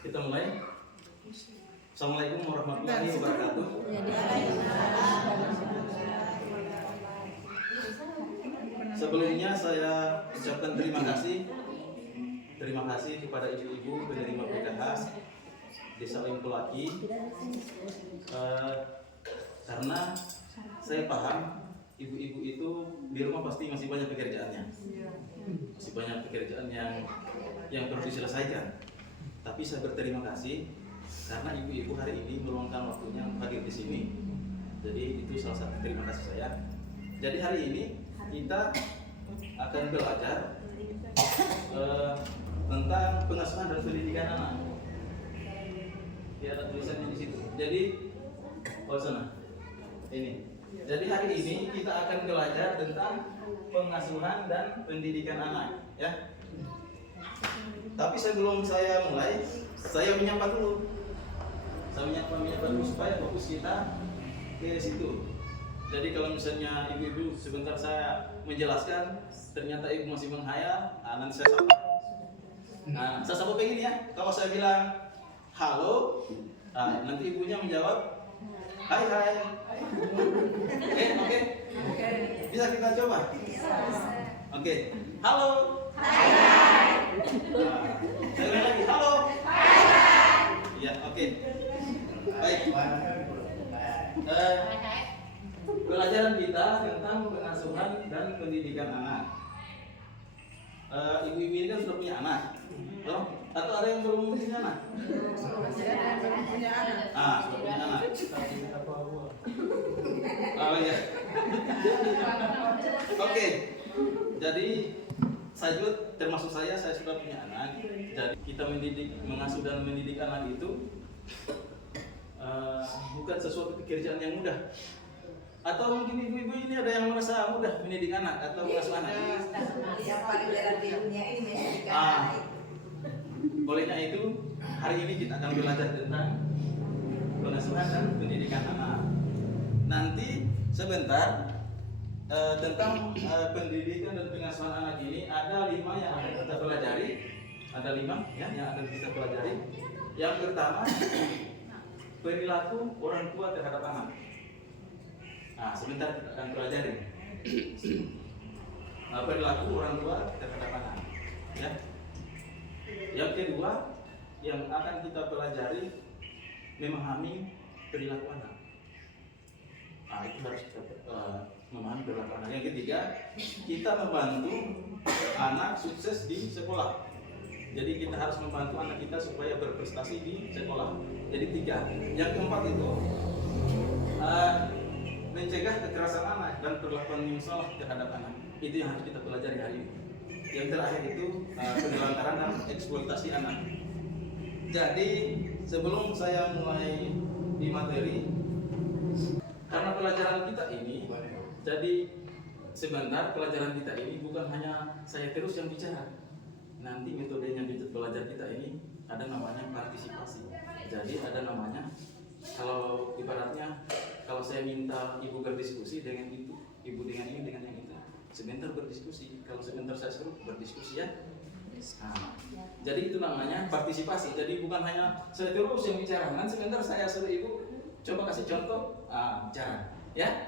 Kita mulai. Assalamualaikum warahmatullahi wabarakatuh. Sebelumnya saya ucapkan terima kasih kepada ibu-ibu penerima PKH Desa Limpulaki, karena saya paham ibu-ibu itu di rumah pasti masih banyak pekerjaannya, masih banyak pekerjaan yang perlu diselesaikan. Tapi saya berterima kasih karena ibu-ibu hari ini meluangkan waktunya hadir di sini. Jadi itu salah satu terima kasih saya. Jadi hari ini kita akan belajar tentang pengasuhan dan pendidikan anak. Ya, ada tulisannya di situ. Jadi, sana. Ini. Jadi hari ini kita akan belajar tentang pengasuhan dan pendidikan anak, ya. Tapi sebelum saya mulai, saya menyapa dulu. Saya menyapa dulu supaya fokus kita ke situ. Jadi kalau misalnya ibu-ibu sebentar saya menjelaskan, ternyata ibu masih menghayal, nanti saya sapa. Saya sapa begini ya. Kalau saya bilang halo, nanti ibunya menjawab hai. Oke. Bisa kita coba? Oke. Halo. Hai. Saya ulang lagi. Halo. Hai. Ya, oke. Baik. Pelajaran kita tentang pengasuhan dan pendidikan anak. Ibu-ibu ini kan sudah punya anak, atau ada yang belum punya anak? Sudah punya anak. Ya. Oke. Jadi saya juga termasuk saya sudah punya anak. Jadi kita mengasuh dan mendidik anak itu bukan sesuatu pekerjaan yang mudah. Atau mungkin ibu-ibu ini ada yang merasa mudah mendidik anak atau mengasuh anak? Yang paling berat di dunia ini mendidik anak. Olehnya itu hari ini kita akan belajar tentang pengasuhan dan pendidikan anak. Nanti sebentar tentang pendidikan dan pengasuhan anak ini ada 5 yang akan kita pelajari. Ada 5 ya yang akan kita pelajari. Yang pertama, perilaku orang tua terhadap anak. Sebentar kita akan pelajari perilaku orang tua terhadap anak. Ya. Yang kedua, yang akan kita pelajari memahami perilaku anak. Itu harus kita memahami perilaku anak. Yang ketiga, kita membantu anak sukses di sekolah. Jadi kita harus membantu anak kita supaya berprestasi di sekolah. Jadi 3. Yang keempat itu mencegah kekerasan anak dan perlakuan yang salah terhadap anak. Itu yang harus kita pelajari hari ini. Yang terakhir itu penelantaran dan eksploitasi anak. Jadi sebelum saya mulai di materi, karena pelajaran kita ini, jadi sebentar pelajaran kita ini bukan hanya saya terus yang bicara. Nanti metodenya belajar kita ini ada namanya partisipasi. Jadi ada namanya, kalau ibaratnya kalau saya minta ibu berdiskusi dengan itu, ibu dengan ini dengan yang itu, sebentar berdiskusi. Kalau sebentar saya suruh berdiskusi ya. Jadi itu namanya partisipasi. Jadi bukan hanya saya terus yang bicara. Nanti sebentar saya suruh ibu coba kasih contoh bicara. Ya,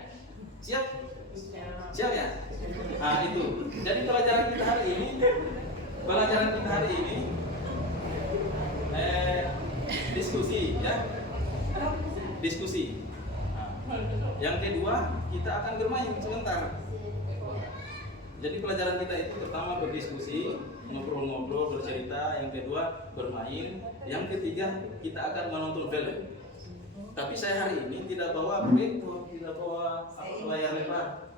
siap? Siap ya? Itu. Jadi pelajaran kita hari ini, diskusi ya. Diskusi. Yang kedua, kita akan bermain sebentar. Jadi pelajaran kita itu pertama berdiskusi, ngobrol-ngobrol, bercerita. Yang kedua bermain. Yang ketiga kita akan menonton film. Tapi saya hari ini tidak bawa proyektor, tidak bawa layar lebar.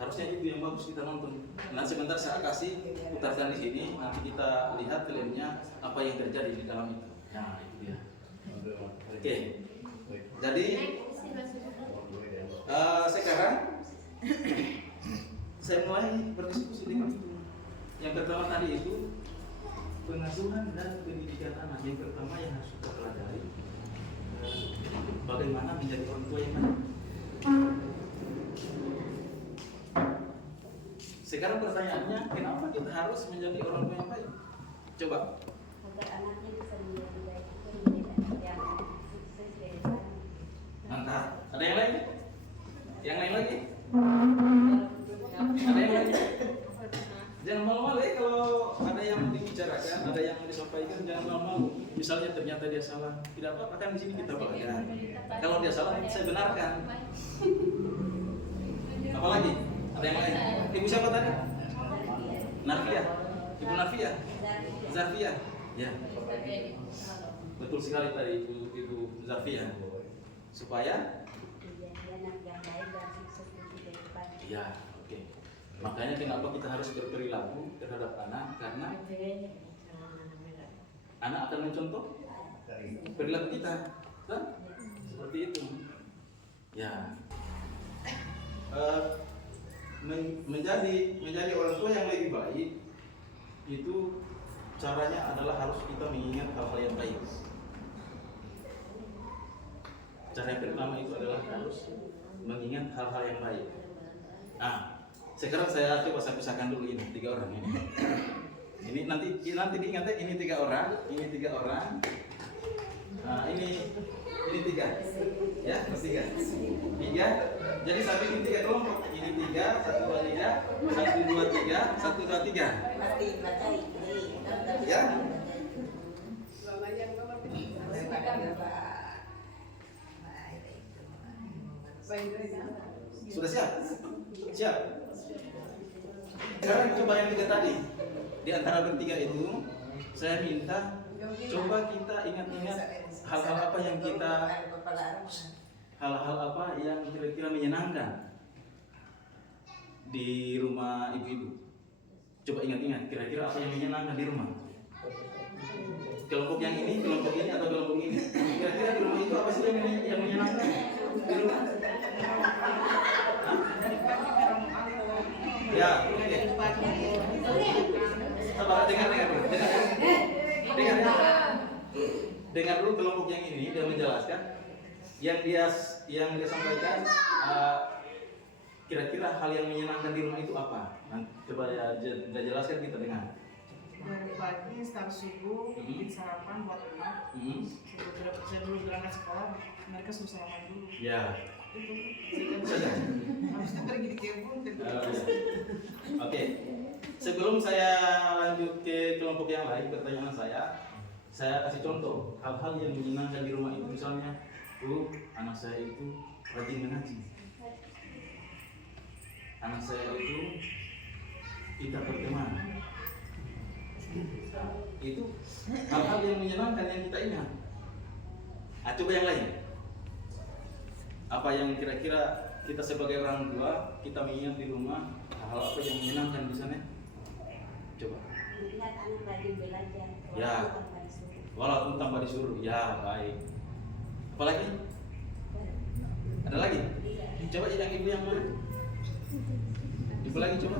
Harusnya itu yang bagus kita nonton. Nanti sebentar saya kasih putarkan di sini. Nanti kita lihat filmnya apa yang terjadi di dalam itu. Nah itu dia. Oke. Jadi sekarang saya mulai berdiskusi dengan itu. Yang pertama tadi itu pengasuhan dan pendidikan anak. Yang pertama yang harus kita pelajari bagaimana menjadi orang tua yang baik. Sekarang pertanyaannya, kenapa kita harus menjadi orang tua yang baik? Coba. Agar anaknya bisa kan jangan malu-malu. Misalnya ternyata dia salah, tidak apa-apa kan di sini kita belajar. Kalau dia salah, saya benarkan. Apalagi? Ada yang lain? Ibu siapa tadi? Narfia. Ibu Narfia. Zarfia. Ya. Betul sekali tadi Ibu Zarfia. Supaya? Ya, oke. Makanya kenapa kita harus berperilaku terhadap anak? Karena anak akan mencontoh perilaku kita, kan? Seperti itu. Ya. Menjadi orang tua yang lebih baik itu caranya adalah harus kita mengingat hal-hal yang baik. Cara yang pertama itu adalah harus mengingat hal-hal yang baik. Nah, sekarang saya coba saya pisahkan dulu ini 3 orang ini. Ini nanti diingat ya, ini 3 orang, ini 3 orang. Nah, ini 3. Ya, harus 3. 3. Jadi saya bikin 3 kelompok. Ini 3, 1 2 3, 1 2 3, 1 2 3. Ya. Sudah siap? Siap. Sekarang coba yang 3 tadi. Di antara bertiga itu, saya minta coba kita ingat-ingat hal-hal apa yang kira-kira menyenangkan di rumah ibu-ibu. Coba ingat-ingat kira-kira apa yang menyenangkan di rumah. Kelompok yang ini atau kelompok ini. Kira-kira di rumah itu apa sih yang menyenangkan di rumah? Ya, oke. Sabar, dengar dulu kelompok yang ini dia menjelaskan yang dia sampaikan kira-kira hal yang menyenangkan di rumah itu apa? Nanti coba dia jelaskan kita dengar. Dari pagi start subuh, bikin sarapan buat anak. Saya dulu berangkat sekolah, mereka suruh sarapan dulu. Ya. Itu saja. Habis itu pergi di kebun. Oke. Sebelum saya lanjut ke kelompok yang lain, pertanyaan saya kasih contoh hal-hal yang menyenangkan di rumah itu. Misalnya, anak saya itu rajin mengaji. Anak saya itu kita berteman. Itu hal-hal yang menyenangkan yang kita ingat. Coba yang lain. Apa yang kira-kira kita sebagai orang tua kita mengingat di rumah, hal apa yang menyenangkan di sana? Coba. Lihat anak rajin belajar. Ya. Walaupun tanpa disuruh. Ya, baik. Apa lagi? Ada lagi? Coba yang ibu yang mana? Ibu lagi coba.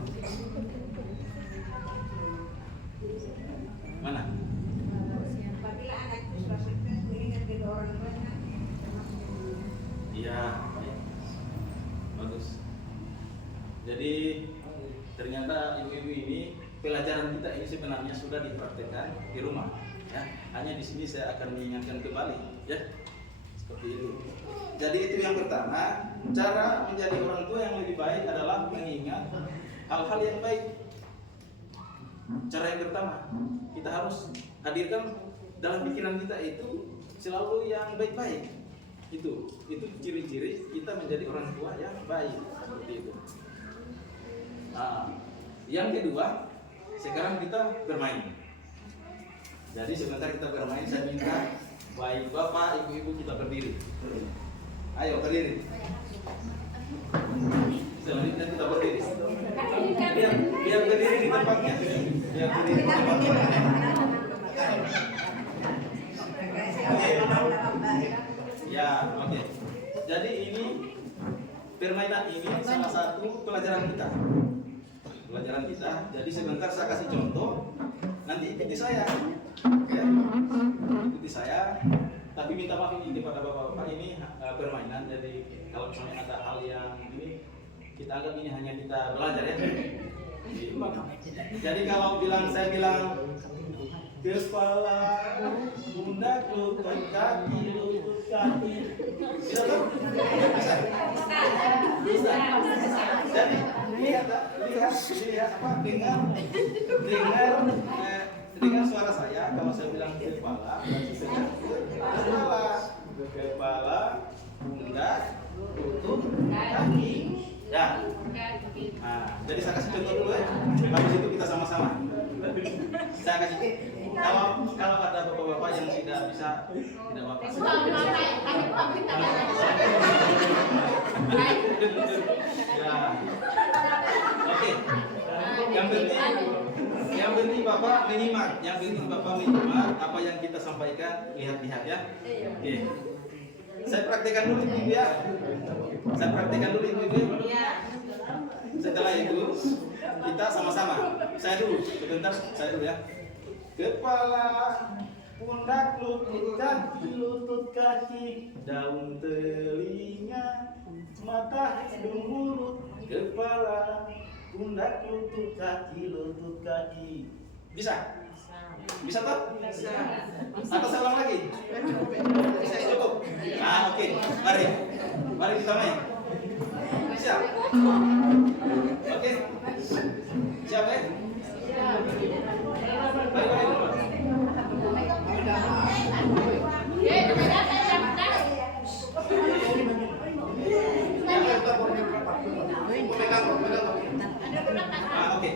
Mana? Apabila anak itu sudah sukses mengingat kedua orang tuanya. Iya, bagus. Jadi ternyata ibu-ibu ini pelajaran kita ini sebenarnya sudah dipraktekkan di rumah. Ya, hanya di sini saya akan mengingatkan kembali, ya, seperti itu. Jadi itu yang pertama, cara menjadi orang tua yang lebih baik adalah mengingat hal-hal yang baik. Cara yang pertama, kita harus hadirkan dalam pikiran kita itu selalu yang baik-baik. Itu ciri-ciri kita menjadi orang tua yang baik, seperti itu. Yang kedua, sekarang kita bermain. Jadi sebentar kita bermain, saya minta baik bapak, ibu-ibu kita berdiri. Ayo berdiri. Selanjutnya kita berdiri. Biar berdiri di tempatnya. Biar berdiri di tempatnya. Ya, oke. Jadi ini permainan ini salah satu pelajaran kita. Jadi sebentar saya kasih contoh. Nanti ikuti saya. Ya. Ikuti saya. Tapi minta maaf ini kepada bapak-bapak, ini permainan. Jadi kalau misalnya ada hal yang ini kita anggap ini hanya kita belajar ya. Jadi kalau saya bilang kepala, pundak, lutut kaki. Bisa. Jadi lihat apa? Dengar Dengan suara saya, kalau saya bilang kepala, berarti saya kepala, pundak, lutut, kaki. Ya. Nah, jadi saya kasih contoh dulu ya. Habis itu kita sama-sama. Saya kasih kalau ada bapak-bapak yang tidak bisa, tidak apa-apa. Ya. Oke. Yang penting Bapak menyimak. Yang penting Bapak menyimak apa yang kita sampaikan, lihat-lihat ya. Oke. Saya praktekkan dulu Ibu ya. Saya praktekkan dulu Ibu. Setelah itu kita sama-sama. Saya dulu, sebentar saya dulu ya. Kepala, pundak, lutut kaki, daun telinga, mata, hidung, mulut. Kepala, pundak, lutut kaki. Bisa? Bisa toh? Bisa. Atau saya ulang lagi? Bisa cukup? Ah, oke. Mari kita main. Siap? Oke. Siap ya? Mari. Oke.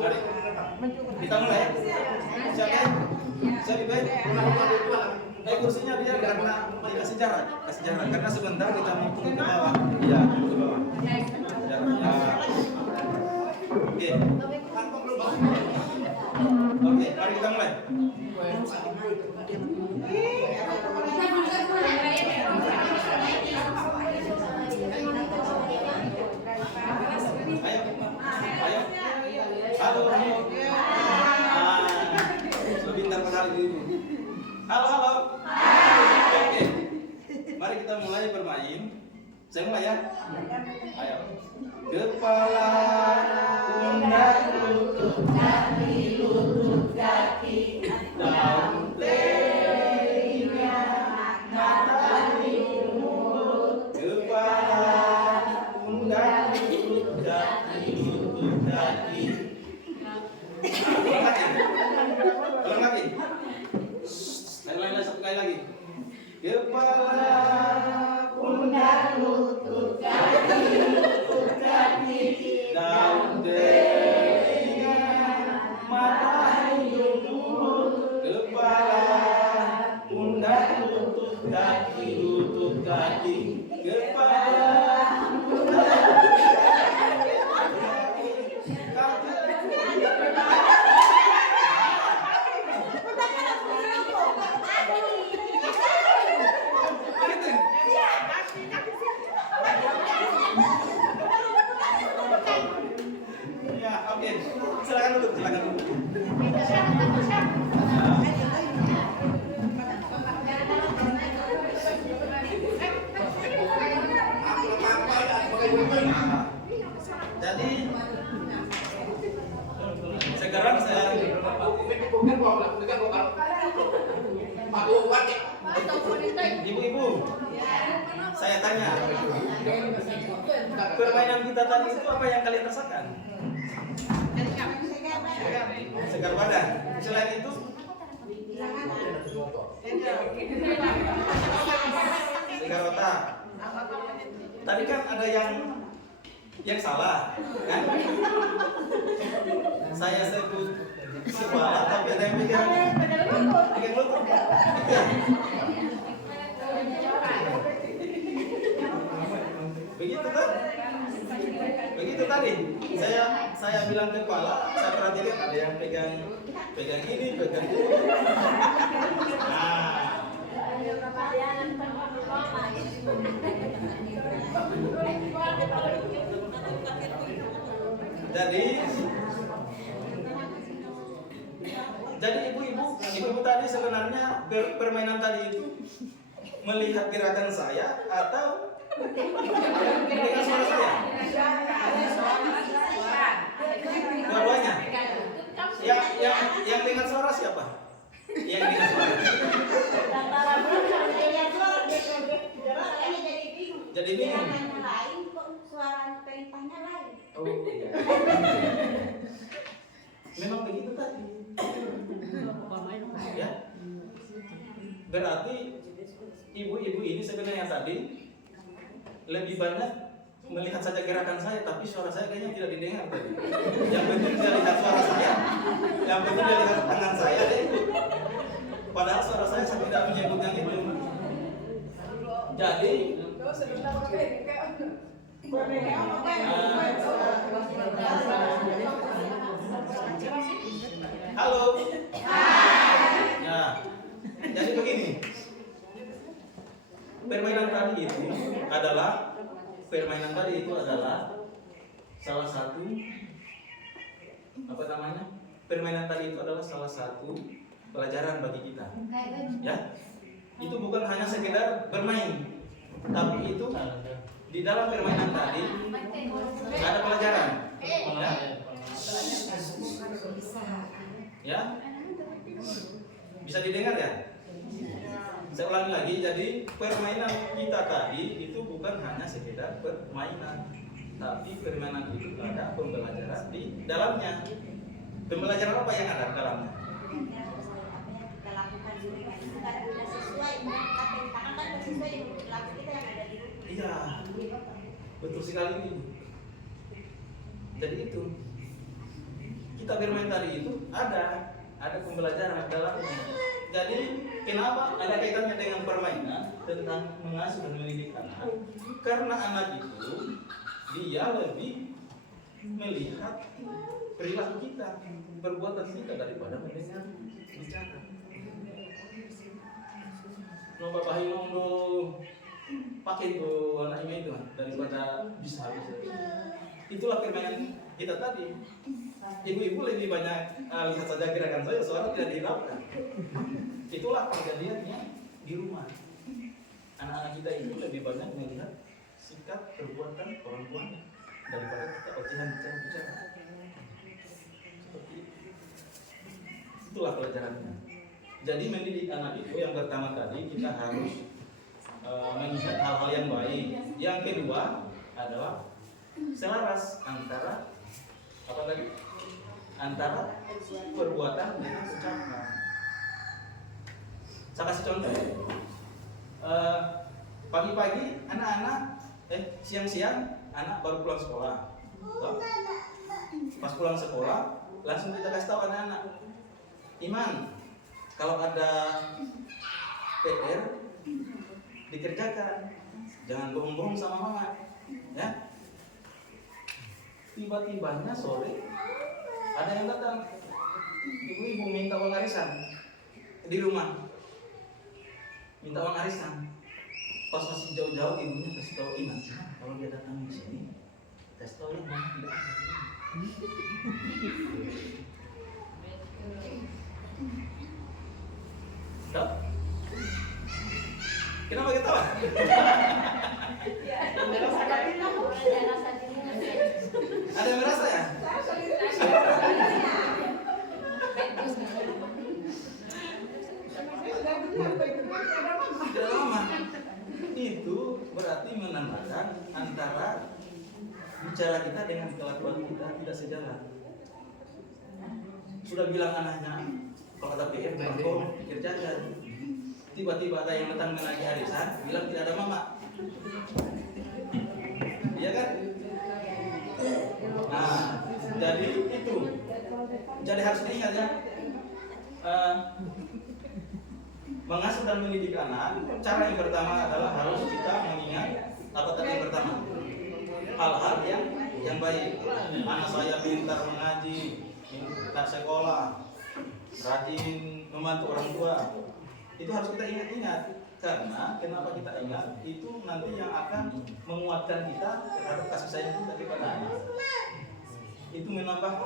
Mari. Kita mulai. Siap ya? Siap Ibu? Kursinya biar karena dikasih jarak, karena sebentar kita mau turun ke bawah. Iya, ke bawah. Oke. Oke, mari kita mulai. Ayo. Halo. Sebentar padahal Ibu. Halo. Oke. Mari kita mulai bermain. Saya mulai ya. Ayo. Kepala, pundak, lutut kaki, daun telinga, mata, hidung, mulut. Kepala, pundak, lutut kaki. Ulang lagi. Lain satu kali lagi. Kepala, pundak, lutut kaki, daun telinga, mata, hidung, mulut. Kepala, pundak, lutut kaki. Kepala, pundak, Oke, silakan duduk. Jadi sekarang saya Ibu-ibu, saya tanya, permainan kita tadi itu apa yang kalian rasakan? Segar badan. Selain itu, segar otak. Tadi kan ada yang salah, kan? Saya sebut kepala, tapi ada yang pegang lutut. Begitu tadi. Saya bilang kepala, saya perhatikan ada yang pegang ini, pegang ini. Nah. Jadi ibu-ibu tadi sebenarnya permainan tadi itu melihat gerakan saya atau dengan suara saya? Dua-duanya. Yang dengan suara siapa? Yang dengan suara. Jadi bingung. Oh iya. Memang begitu tadi. Ya, berarti ibu-ibu ini sebenarnya tadi lebih banyak melihat saja gerakan saya, tapi suara saya kayaknya tidak didengar tadi. Yang penting dia lihat suara saya, yang penting dia lihat tangan saya deh. Padahal suara saya tidak menyebut yang itu. Jadi halo. Ya, jadi begini. Permainan tadi itu adalah salah satu permainan tadi itu adalah salah satu pelajaran bagi kita. Ya, itu bukan hanya sekedar bermain, tapi itu di dalam permainan tadi ada pelajaran. Ya, bisa didengar ya? Saya ulangi lagi, jadi permainan kita tadi itu bukan hanya sekedar permainan, tapi permainan itu ada pembelajaran di dalamnya. Pembelajaran apa yang ada di dalamnya? kita lakukan di rumah itu kadang tidak sesuai dengan apa yang kita kan sesuai dengan perilaku kita yang ada di rumah. Iya, betul sekali ini. Jadi itu kita bermain tadi itu ada pembelajaran dalamnya. Jadi kenapa ada kaitannya dengan permainan tentang mengasuh dan mendidik anak? Karena anak itu dia lebih melihat perilaku kita, perbuatan kita daripada mendengar bicara. No Bapak Himong do pakai tuh anaknya itu daripada bisa. Itulah permainan kita tadi. Ibu-ibu lebih banyak lihat saja gerakan saya, suara tidak dihiraukan. Itulah kejadiannya di rumah. Anak-anak kita itu lebih banyak melihat sikap perbuatan orang tuanya daripada kita ocehan bicara. Seperti itu. Itulah pelajarannya. Jadi mendidik anak itu yang pertama tadi kita harus melihat hal-hal yang baik. Yang kedua adalah selaras antara apa tadi? Antara perbuatan dengan ucapan. Saya kasih contoh. Pagi-pagi anak-anak, siang-siang anak baru pulang sekolah. Pas pulang sekolah, langsung kita kasih tahu anak-anak, Iman, kalau ada PR dikerjakan, jangan bohong-bohong sama mama, ya. Tiba-tibanya sore ada yang datang, ibu-ibu minta uang arisan di rumah, minta uang arisan. Pas masih jauh-jauh ibunya kasih tahu Iman, kalau dia datang di sini, kasih tahu ya mama tidak ada. Stop. Kenapa ketawa? Ada yang merasa ya? Tidak lama. Itu berarti menandakan antara bicara kita dengan kelakuan kita tidak sejalan. Sudah bilang anaknya kalau ada PR jangan dikerjakan. Tiba-tiba ada yang datang menagih arisan, bilang tidak ada mama. Iya kan? Nah, jadi itu. Jadi harus diingat ya. Mengasuh dan mendidik anak, cara yang pertama adalah harus kita mengingat apa tadi yang pertama? Hal-hal yang baik. Anak saya pintar mengaji, pintar sekolah, rajin membantu orang tua. Itu harus kita ingat-ingat. Karena kenapa kita ingat? Itu nanti yang akan menguatkan kita terhadap kasih sayang kita kepada anak. Itu menambah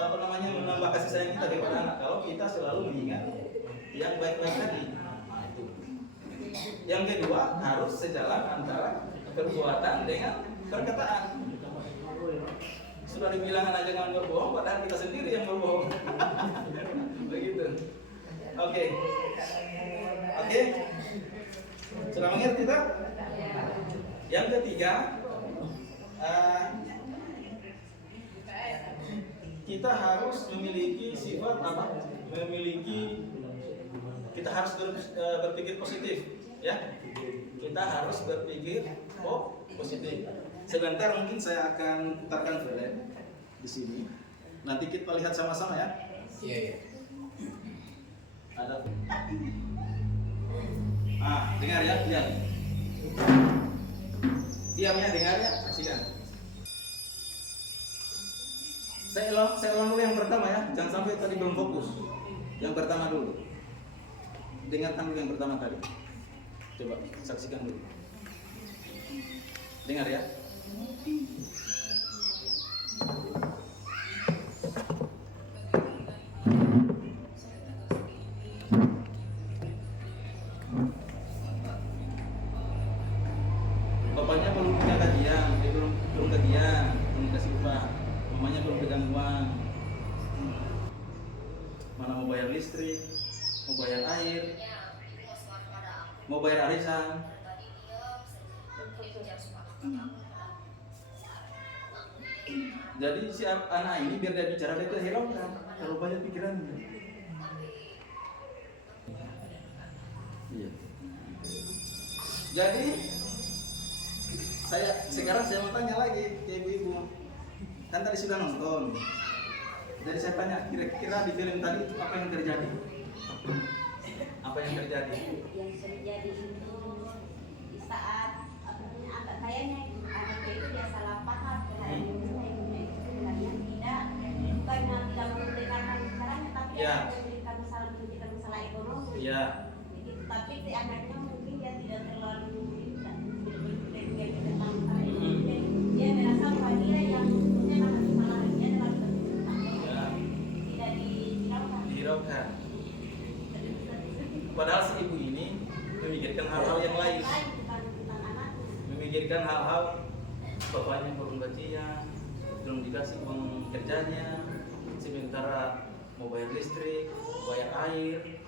menambah kasih sayang kita kepada anak kalau kita selalu mengingat yang baik-baik tadi. Nah, itu. Yang kedua harus sejalan antara perbuatan dengan perkataan. Sudah dibilang anak jangan berbohong, padahal kita sendiri yang berbohong. Begitu. Oke. Sudah mengerti tak? Yang ketiga, kita harus memiliki sifat apa? Kita harus berpikir positif, ya. Kita harus berpikir positif. Sebentar mungkin saya akan putarkan film di sini. Nanti kita lihat sama-sama ya. Iya. Ada. Dengar ya, lihat. Diam ya, dengar ya, saksikan. Saya ulang dulu yang pertama ya, jangan sampai tadi belum fokus. Yang pertama dulu. Dengarkan dulu yang pertama tadi. Coba saksikan dulu. Dengar ya. Bapaknya belum punya gajian, dia belum gajian, belum kasih upah. Mamanya belum pegang uang. Mana mau bayar listrik, mau bayar air, mau bayar arisan. Jadi si anak ini biar dia bicara dia terhiraukan, terlalu banyak pikirannya. Iya. Jadi sekarang saya mau tanya lagi ke ibu-ibu. Kan tadi sudah nonton. Jadi saya tanya, kira-kira di film tadi itu apa yang terjadi? Apa yang terjadi? Yang terjadi itu di saat agak kayaknya anaknya itu dia salah paham terhadap ibunya itu sebenarnya tidak bukannya tidak memberikan caranya tapi Ya. memberikan masalah ekonomi. Ya. Jadi, tapi si anaknya mungkin dia tidak terlalu dia tentang masalah itu. Dia merasa bahwa dia yang punya masalah dia terlalu Ya. tidak dihiraukan. Dihiraukan. Padahal si ibu ini memikirkan hal-hal yang lain. Bukan tentang anaknya. Memikirkan hal-hal bapaknya belum gajian, belum dikasih uang kerjanya, sementara mau bayar listrik, bayar air,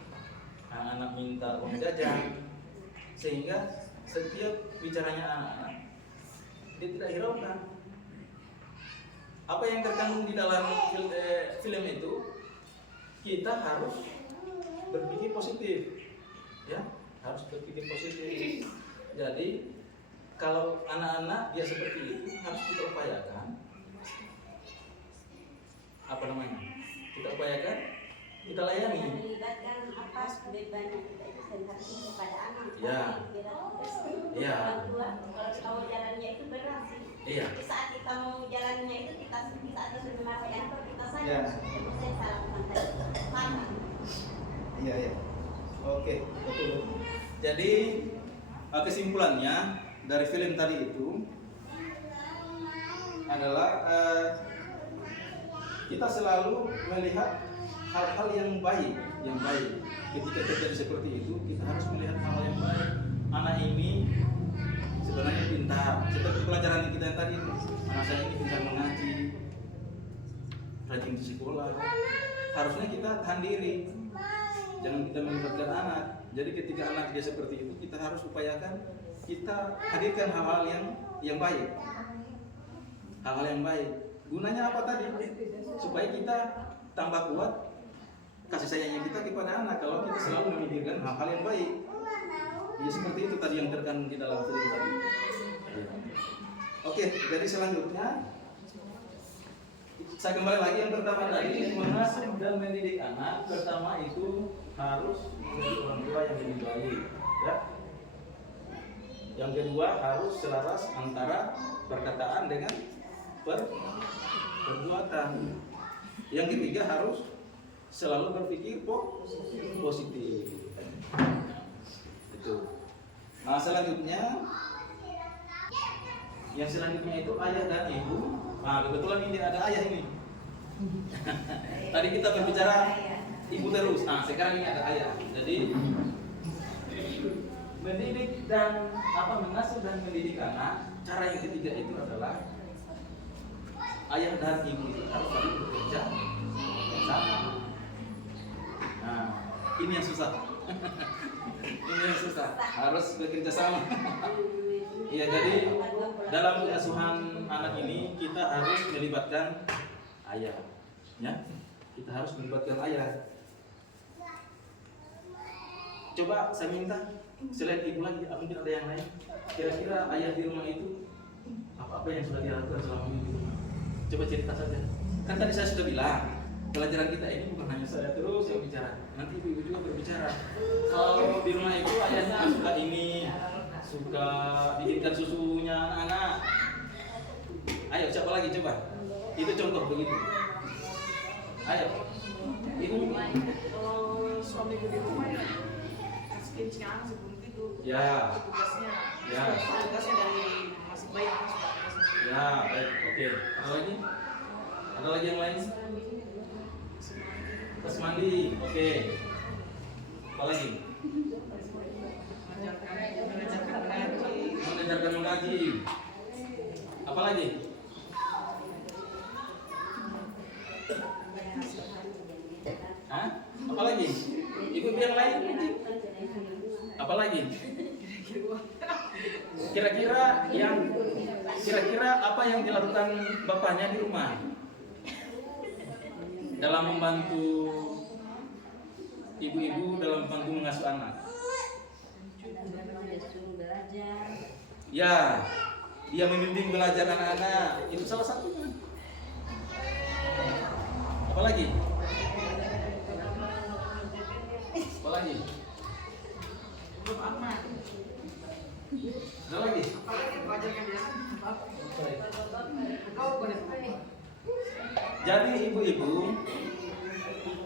anak-anak minta uang jajan, sehingga setiap bicaranya anak-anak dia tidak hiraukan. Apa yang terkandung di dalam film itu, kita harus berpikir positif, ya, harus berpikir positif. Jadi kalau anak-anak dia seperti itu harus kita upayakan, apa namanya? Kita upayakan, kita layani. Melibatkan apa bebannya kita itu sehari kepada anak. Ya. Ya. Kalau kita mau jalannya itu berat sih. Iya. Tapi saat kita mau jalannya itu kita saat itu memarahin atau kita Ya. sadar. Itu saya salah tadi. Sama. Iya. Oke, betul. Jadi kesimpulannya dari film tadi itu adalah kita selalu melihat hal-hal yang baik. Ketika terjadi seperti itu, kita harus melihat hal yang baik. Anak ini sebenarnya pintar. Seperti pelajaran kita yang tadi itu, anak saya ini pintar mengaji, rajin di sekolah. Harusnya kita tahan diri, jangan kita melibatkan anak. Jadi ketika anak dia seperti itu, kita harus upayakan kita hadirkan hal-hal yang baik. Hal-hal yang baik. Gunanya apa tadi? Supaya kita tambah kuat kasih sayangnya kita kepada anak. Kalau kita selalu memikirkan hal-hal yang baik, ya seperti itu tadi yang terkandung di dalam film tadi. Oke, jadi selanjutnya saya kembali lagi yang pertama tadi, mengasuh dan mendidik anak. Pertama itu harus menjadi orang tua yang lebih baik, ya. Yang kedua harus selaras antara perkataan dengan perbuatan. Yang ketiga harus selalu berpikir positif. Itu. Nah selanjutnya, yang selanjutnya itu ayah dan ibu. Nah kebetulan ini ada ayah ini. Tadi kita berbicara ibu terus. Nah sekarang ini ada ayah. Jadi mendidik dan mengasuh dan mendidik anak. Cara yang ketiga itu adalah ayah dan ibu itu harus saling bekerja sama. Nah, ini yang susah. Ini yang susah. Harus bekerja sama. Iya, jadi dalam pengasuhan anak ini kita harus melibatkan ayah. Ya, kita harus melibatkan ayah. Coba saya minta selain ibu lagi, mungkin ada yang lain. Kira-kira ayah di rumah itu apa yang sudah dilakukan selama ini di rumah? Coba cerita saja. Kan tadi saya sudah bilang, pelajaran kita ini bukan hanya saya terus yang bicara, nanti ibu-ibu juga berbicara. Kalau di rumah itu ayahnya suka ini, suka bikinkan susunya anak-anak. Ayo siapa lagi coba? Itu contoh begitu. Ayo. Ibu. Kalau suami gue di rumah ya kasih kencing anak sebelum tidur. Ya. Itu tugasnya. Ya. Tugasnya dari masih bayi anak sudah tugasnya. Ya, baik. Oke. Ada lagi? Ada lagi yang lain? Tas mandi. Oke. Apa lagi? Mengajarkan mengaji. Mengajarkan mengaji. Apa lagi? Hah? Apa lagi? Ibu yang lain? Apa lagi? Kira-kira apa yang dilakukan bapaknya di rumah dalam membantu ibu-ibu dalam membantu mengasuh anak? Ya, dia membimbing belajar anak-anak. Itu salah satunya. Apa lagi? Apa lagi? Belum aman. Ada lagi? Apalagi mengajarkan biasa. Kau boleh. Jadi ibu-ibu,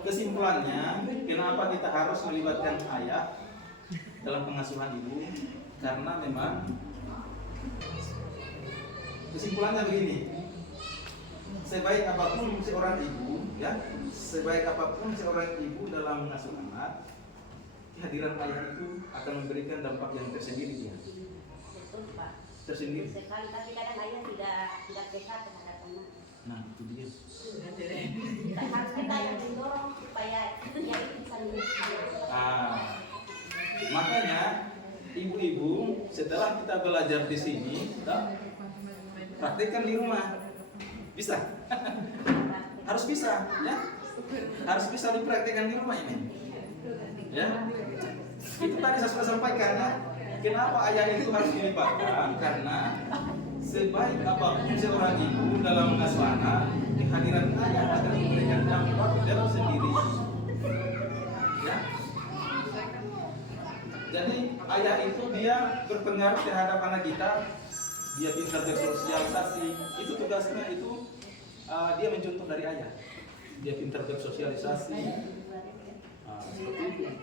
kesimpulannya kenapa kita harus melibatkan ayah dalam pengasuhan ibu? Karena memang kesimpulannya begini, sebaik apapun seorang ibu, ya, sebaik apapun seorang ibu dalam mengasuh anak, kehadiran ayah itu akan memberikan dampak yang tersendiri dia. Betul Pak. Tersendiri. Sekali, tapi kadang ayah tidak peka terhadap anak. Nah, itu dia. Harus kita yang mendorong supaya dia itu bisa menyusul. Makanya ibu-ibu setelah kita belajar di sini, praktekkan di rumah. Bisa? Harus bisa, ya? Harus bisa dipraktekkan di rumah ini. Ya? Itu tadi saya sudah sampaikan, ya. Kenapa ayah itu harus dilibatkan? Karena sebaik apapun seorang ibu dalam mengasuh anak, kehadiran ayah akan memberikan dampak dalam sendiri. Ya? Jadi ayah itu dia berpengaruh terhadap anak kita, dia pintar bersosialisasi. Itu tugasnya itu dia mencontoh dari ayah. Dia pintar bersosialisasi. Seperti itu.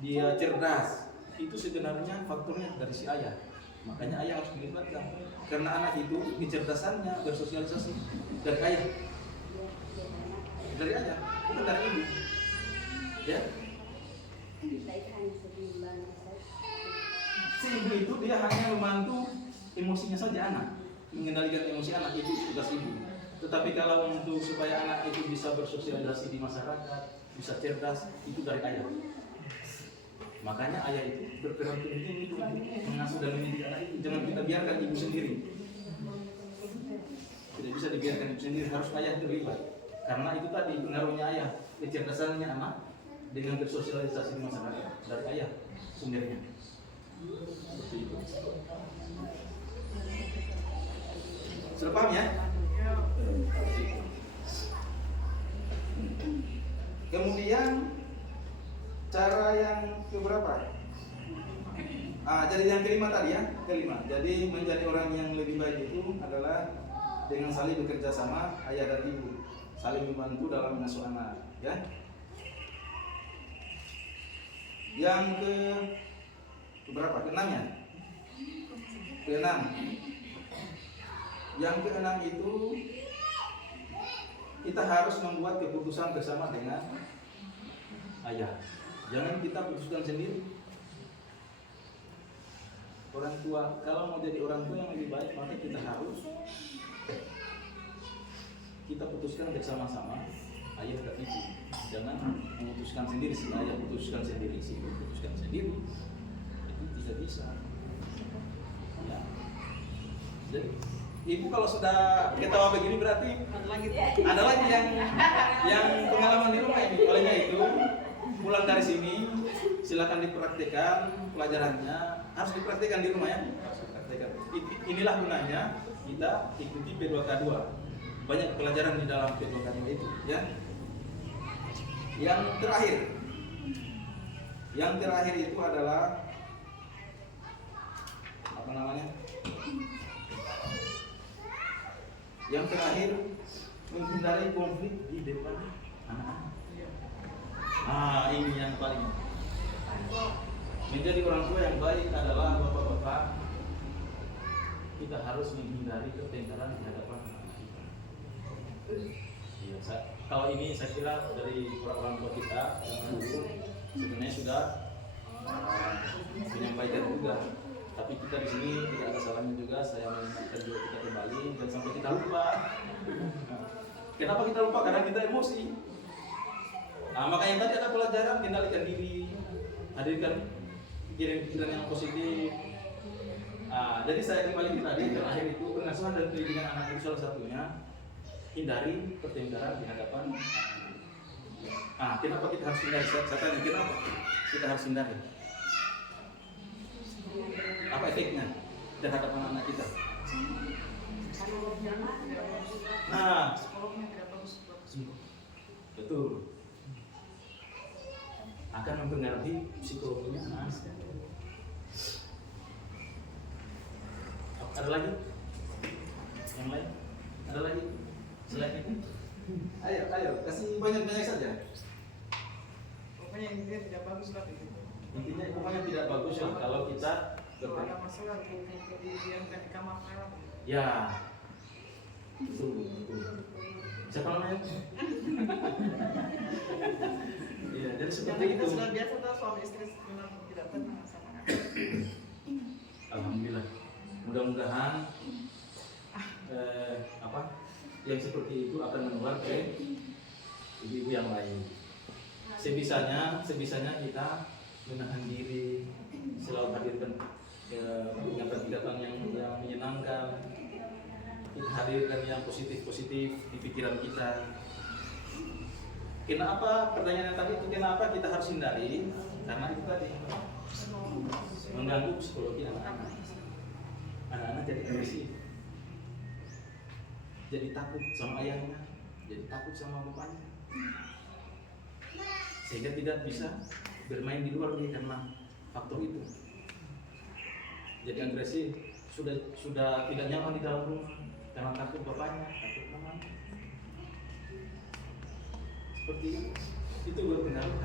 Dia cerdas. Itu sebenarnya faktornya dari si ayah. Makanya ayah harus dilibatkan. Karena anak itu kecerdasannya bersosialisasi dari ayah. Dari ayah, bukan dari ibu. Ya. Si ibu itu dia hanya membantu emosinya saja anak, mengendalikan emosi anak itu tugas ibu. Tetapi kalau untuk supaya anak itu bisa bersosialisasi di masyarakat, bisa cerdas, itu dari ayah. Makanya ayah itu berperan penting untuk mengasuh dan mendidik anak itu. Jangan kita biarkan ibu sendiri. Tidak bisa dibiarkan ibu sendiri, harus ayah terlibat. Karena itu tadi pengaruhnya ayah, kecerdasannya anak dengan bersosialisasi di masyarakat dari ayah sumbernya. Seperti itu. Sudah paham ya? Kemudian cara yang keberapa? Jadi yang kelima tadi ya, kelima. Jadi menjadi orang yang lebih baik itu adalah dengan saling bekerja sama ayah dan ibu, saling membantu dalam mengasuh anak, ya. Yang keberapa? Keenam ya? Keenam. Yang keenam itu kita harus membuat keputusan bersama dengan ayah. Jangan kita putuskan sendiri. Orang tua, kalau mau jadi orang tua yang lebih baik, maka kita harus kita putuskan bersama-sama ayah dan ibu. Jangan memutuskan sendiri, si ayah putuskan sendiri, si ibu putuskan sendiri. Itu tidak bisa. Ya. Jadi Ibu kalau sudah ketawa begini berarti Ada lagi. ada lagi yang pengalaman di rumah ini. Olehnya itu pulang dari sini silakan dipraktikkan pelajarannya, harus dipraktikkan di rumah ya. Harus dipraktikkan. Inilah gunanya kita ikuti P2K2. Banyak pelajaran di dalam P2K2 itu ya. Yang terakhir itu adalah apa namanya? Yang terakhir, menghindari konflik di depan anak-anak. Ini yang paling. Menjadi orang tua yang baik adalah bapak-bapak. Kita harus menghindari pertengkaran di hadapan anak-anak kita. Iya, kalau ini saya kira dari orang tua kita yang dulu sebenarnya sudah menyampaikan juga. Tapi kita di sini tidak ada salahnya juga saya mengingatkan juga kita kembali dan sampai kita lupa. Kenapa kita lupa? Karena kita emosi. Makanya tadi ada pelajaran kendalikan diri, hadirkan pikiran-pikiran yang positif. Jadi saya kembali ke tadi terakhir itu pengasuhan dan pendidikan anak itu salah satunya hindari pertengkaran di hadapan. Kenapa kita harus hindari? Saya tanya kenapa kita harus hindari? Apa efeknya terhadap anak-anak kita? Psikolognya tidak bagus. Betul. Akan mempengaruhi psikologinya anak-anak. Ada lagi? Yang lain? Ada lagi? Selain itu? Ayo, kasih banyak-banyak saja. Pokoknya intinya tidak bagus lah gitu. Intinya pokoknya tidak bagus ya kalau kita Kalau ada masalah didiamkan di kamar malam. ya. Betul. Siapa namanya? Iya, jadi seperti Kita itu. sudah biasa tahu suami istri memang tidak tenang sama anak. Alhamdulillah. Mudah-mudahan yang seperti itu akan menular ke ibu-ibu yang lain. Sebisanya kita menahan diri, selalu hadirkan ingatan-ingatan yang menyenangkan. Kita hadirkan yang positif-positif di pikiran kita. Kenapa pertanyaan yang tadi itu kenapa kita harus hindari? Karena itu tadi mengganggu psikologi anak-anak. Anak-anak jadi agresif, jadi takut sama ayahnya, jadi takut sama bapaknya, sehingga tidak bisa bermain di luar dia karena faktor itu. Jadi agresif, sudah tidak nyaman di dalam rumah karena takut bapaknya, takut mamanya. Seperti itu berpengaruh.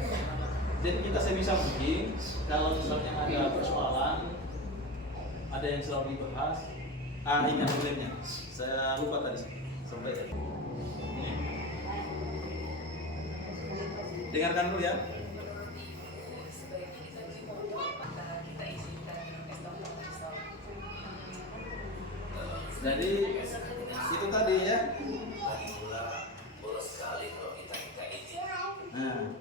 Jadi kita sebisa mungkin kalau misalnya ada persoalan, ada yang selalu dibahas. Ini problemnya. Saya lupa tadi sampaikan. Ini. Dengarkan dulu ya. Jadi itu tadi ya. Nah,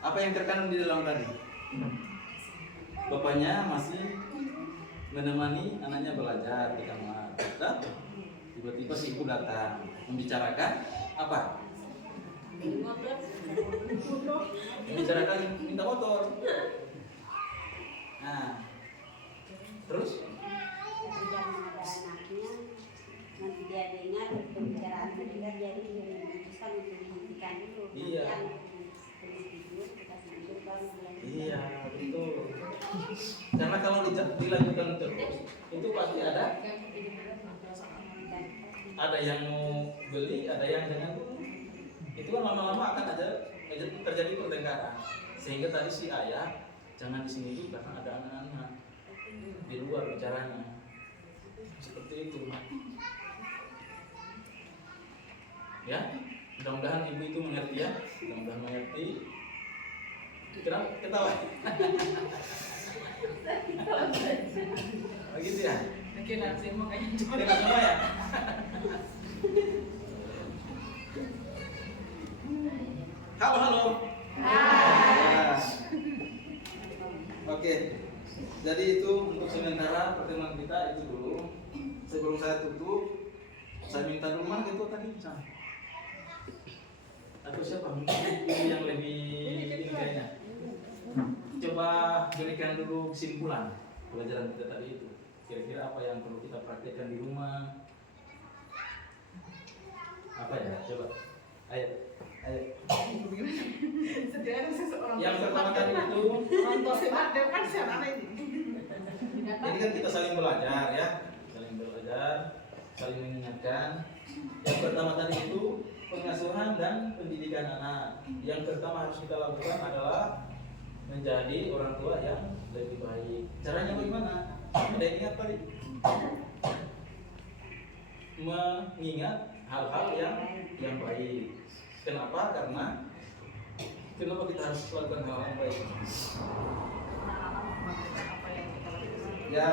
apa yang terkandung di dalam tadi? Bapaknya masih menemani anaknya belajar di kamar. Tiba-tiba si ibu datang membicarakan apa? Membicarakan minta motor. Nah, terus? Jangan ada anaknya, nanti dia dengar pembicaraan kita jadi memutuskan untuk dihentikan dulu. Iya. Iya, betul. Karena kalau dilanjutkan terus, itu pasti ada yang mau beli, ada yang jangan. Itu kan lama-lama akan ada terjadi pertengkaran. Sehingga tadi si ayah jangan di sini dulu karena ada anak-anak di luar bicaranya. Seperti itu. Ya, mudah-mudahan ibu itu mengerti ya, mudah-mudahan mengerti. Kenapa ketawa? Begitu ya? Mungkin nanti makanya cuma Dengar semua ya? Halo. Hai. Oke, Jadi itu untuk sementara pertemuan kita itu dulu. Sebelum saya tutup, saya minta dulu mana ketua tadi misalnya. Atau siapa? Mungkin yang lebih ini kayaknya. Coba berikan dulu kesimpulan pelajaran kita tadi itu. Kira-kira apa yang perlu kita praktekkan di rumah? Apa ya? Coba. Ayo. Setiap ada seseorang Yang pertama tadi itu, nonton sepak kan siapa ini? ini kan kita saling belajar ya, saling belajar, saling mengingatkan. Yang pertama tadi itu pengasuhan dan pendidikan anak. Yang pertama harus kita lakukan adalah menjadi orang tua yang lebih baik. Caranya bagaimana? Ada yang ingat tadi? Mengingat hal-hal yang baik. Kenapa? Karena kenapa kita harus melakukan hal yang baik? Apa yang kita lakukan? Ya.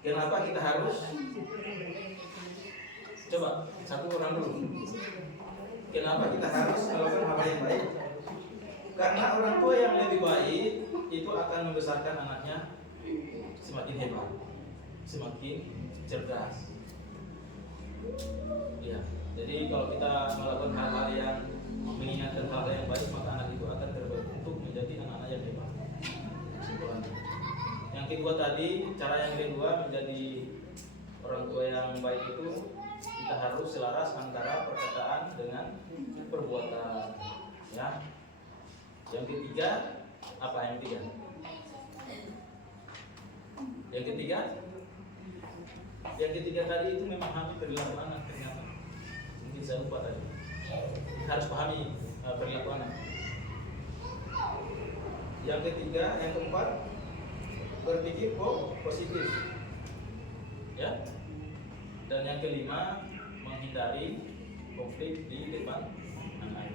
Kenapa kita harus? Coba satu orang dulu. Kenapa kita harus melakukan hal yang baik? Karena orang tua yang lebih baik itu akan membesarkan anaknya semakin hebat, semakin cerdas. Ya, jadi kalau kita melakukan hal-hal yang mengingatkan hal yang baik, maka anak itu akan terbentuk menjadi anak-anak yang hebat. Kesimpulannya. Yang kedua tadi, cara yang kedua menjadi orang tua yang baik itu kita harus selaras antara perkataan dengan perbuatan. Ya. Yang ketiga, apa yang ketiga? Yang ketiga tadi itu memahami perilaku anak ternyata. Mungkin saya lupa tadi. Harus pahami perilaku anak. Yang ketiga, yang keempat, berpikir positif. Ya. Dan yang kelima, menghindari konflik di depan anak.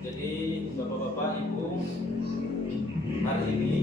Jadi Bapak-bapak, Ibu, hari ini